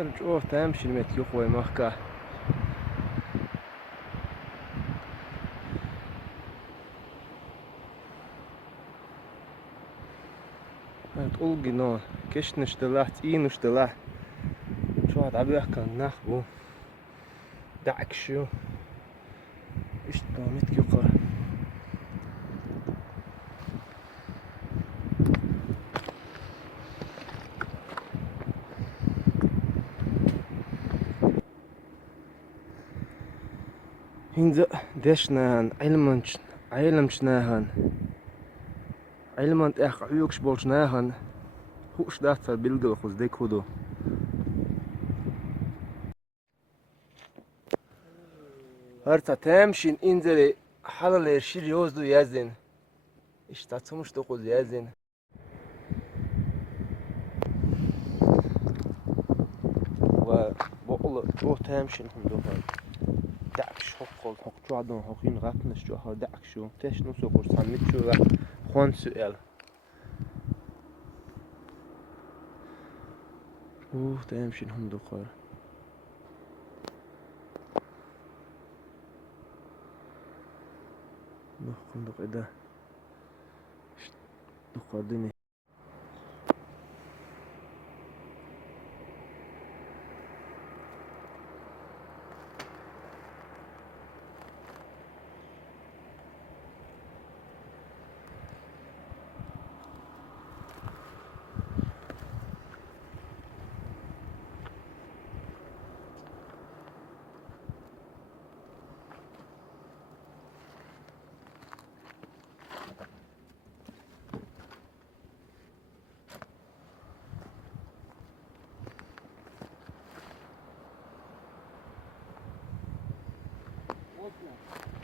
رجعوه تمشي المتيو خوي مخكا تقول جنون كش نشتلات نشتلات شو هاد عبيح كان ناخبو دعك شو اشتبا متيو قر هنزا دشنان علمشناهن علمانت اخ عيوكش بولشناهن هوش داتر بلغل خوز ديكودو هرتا تمشين انزلي حلال يرشير يوزدو يزين اشتاتمش تقوز يزين وبقول جو تمشين هم دوهر دعكش حقل حق جو عدن حقين غطنش جو هر دعكشو تش نسو قرصان متشو خوان سؤال تمشين هم دوهر نحكم دق إده دقادني Ось